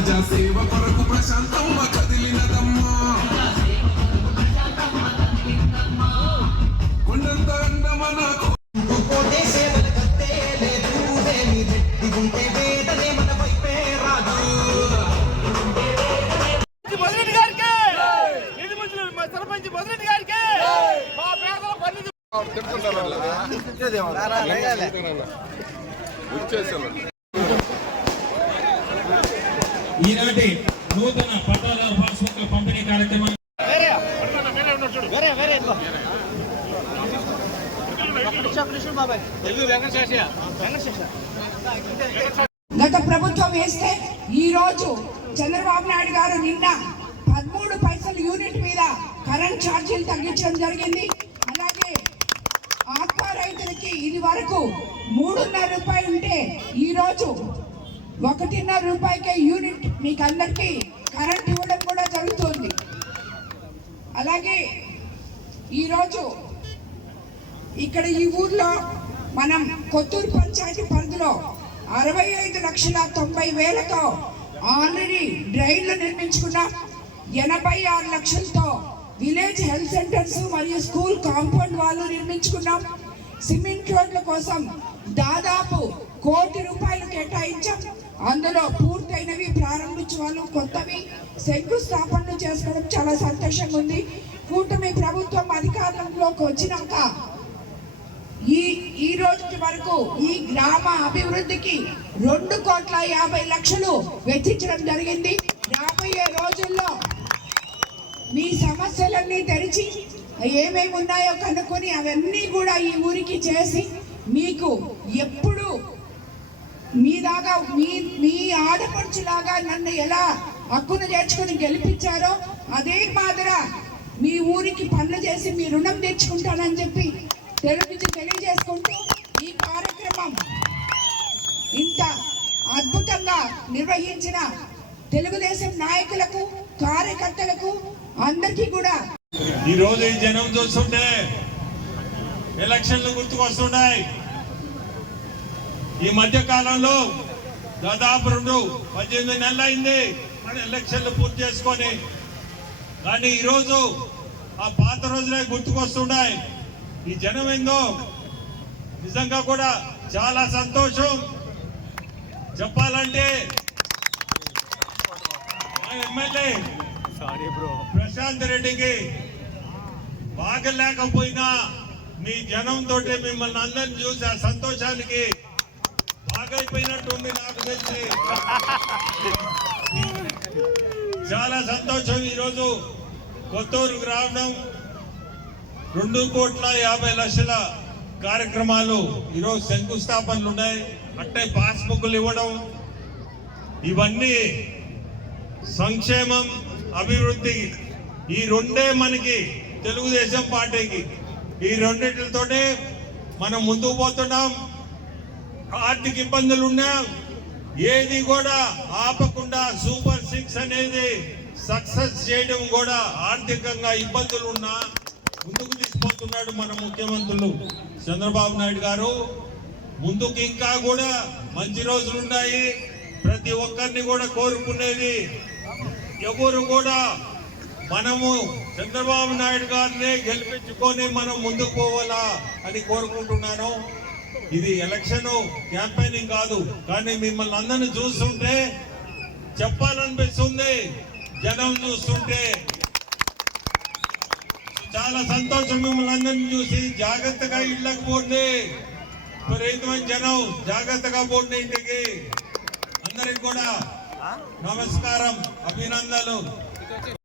సేవ కొరకు ప్రశాంతమ్మ కదిలినదమ్మా. కొండంత అందమన కోటే సేవల కత్తే లేదు దేని రెడ్డి ఉంటే వేదనే మన వైపే రాదు. మొదలెడ్డి గారికి! ఇది ముసలి సర్పంచ్ మొదలెడ్డి గారికి! మా పేదల పని ఈనాటి నూతన పట్టాల పాస్బుక్ పంపిణీ కార్యక్రమం. గత ప్రభుత్వం వేస్తే ఈ రోజు చంద్రబాబు నాయుడు గారు నిన్న పదమూడు పైసల యూనిట్ మీద కరెంట్ ఛార్జీలు తగ్గించడం జరిగింది. అలాగే ఆత్మ రైతులకి ఇది వరకు మూడున్నర రూపాయలు ఉంటే ఈ రోజు ఒకటిన్నర రూపాయకే యూనిట్ మీకు అందరికీ కరెంట్ ఇవ్వడం కూడా జరుగుతుంది. అలాగే ఈరోజు ఇక్కడ ఈ ఊర్లో మనం కొత్తూరు పంచాయతీ పరిధిలో అరవై ఐదు లక్షల తొంభై వేలతో ఆల్రెడీ డ్రైన్లు నిర్మించుకున్నాం. ఎనభై ఆరు లక్షలతో విలేజ్ హెల్త్ సెంటర్స్ మరియు స్కూల్ కాంపౌండ్ వాళ్ళు నిర్మించుకున్నాం. సిమెంట్ రోడ్ల కోసం దాదాపు కోటి రూపాయలు కేటాయించాం. అందులో పూర్తయినవి ప్రారంభించే వాళ్ళు కొత్తవి. శంకుస్థాపనలు చేసుకోవడం చాలా సంతోషంగా ఉంది. కూటమి ప్రభుత్వం అధికారంలోకి వచ్చినాక ఈ ఈ రోజు వరకు ఈ గ్రామ అభివృద్ధికి రెండు కోట్ల యాభై లక్షలు వెచ్చించడం జరిగింది. రాబోయే రోజుల్లో మీ సమస్యలన్నీ తెరిచి ఏమేమి ఉన్నాయో కనుక్కొని అవన్నీ కూడా ఈ ఊరికి చేసి మీకు ఎప్పుడు మీ దాకా మీ మీ ఆడపడుచులాగా నన్ను ఎలా హక్కును చేర్చుకుని గెలిపించారో అదే మాదిర మీ ఊరికి పనులు చేసి మీ రుణం తెచ్చుకుంటానని చెప్పి తెలిపించి తెలియజేసుకుంటూ ఈ కార్యక్రమం ఇంత అద్భుతంగా నిర్వహించిన తెలుగుదేశం నాయకులకు కార్యకర్తలకు అందరికీ కూడా ఈ రోజు ఈ జనం చూస్తుంటే ఎలక్షన్లు గుర్తుకొస్తున్నాయి. ఈ మధ్య కాలంలో దాదాపు రెండు పద్దెనిమిది నెలలు అయింది. మన ఎలక్షన్లు పూర్తి చేసుకొని. కానీ ఈరోజు ఆ పాత రోజులే గుర్తుకొస్తున్నాయి ఈ జనం ఏందో? నిజంగా కూడా చాలా సంతోషం. చెప్పాలంటే మా ఎమ్మెల్యే ప్రశాంత్ రెడ్డికి బాగలేకపోయినా మీ జనం తోటి మిమ్మల్ని అందరిని చూసి ఆ సంతోషానికి బాగైపోయినట్టుంది నాకు తెలిసి. చాలా సంతోషం ఈరోజు కొత్తూరుకు రావడం. రెండు కోట్ల యాభై లక్షల కార్యక్రమాలు ఈరోజు శంకుస్థాపనలు ఉన్నాయి. అట్టే పాస్బుక్లు ఇవ్వడం. ఇవన్నీ సంక్షేమం అభివృద్ధి ఈ రెండే మనకి తెలుగుదేశం పార్టీకి. ఈ రెండింటితోనే మనం ముందుకు పోతున్నాం. ఆర్థిక ఇబ్బందులు ఉన్నా ఏది కూడా ఆపకుండా సూపర్ సిక్స్ అనేది సక్సెస్ చేయడం కూడా ఆర్థికంగా ఇబ్బందులు ఉన్నా ముందుకు తీసుకుపోతున్నాడు మన ముఖ్యమంత్రులు చంద్రబాబు నాయుడు గారు. ముందుకు ఇంకా కూడా మంచి రోజులున్నాయి ప్రతి ఒక్కరిని కూడా కోరుకునేది ఎవరు కూడా మనము చంద్రబాబు నాయుడు గారిని గెలిపించుకొని మనం ముందుకు పోవాలా అని కోరుకుంటున్నాను. ఇది ఎలక్షన్ క్యాంపెయినింగ్ కాదు. కానీ మిమ్మల్ని అందరిని చూస్తుంటే చెప్పాలనిపిస్తుంది. జనం చూస్తుంటే చాలా సంతోషం మిమ్మల్ని అందరిని చూసి జాగ్రత్తగా ఇళ్ళకి పోండి. విపరీతమైన జనం జాగ్రత్తగా పోండి ఇంటికి. అందరికి కూడా నమస్కారం అభినందనలు.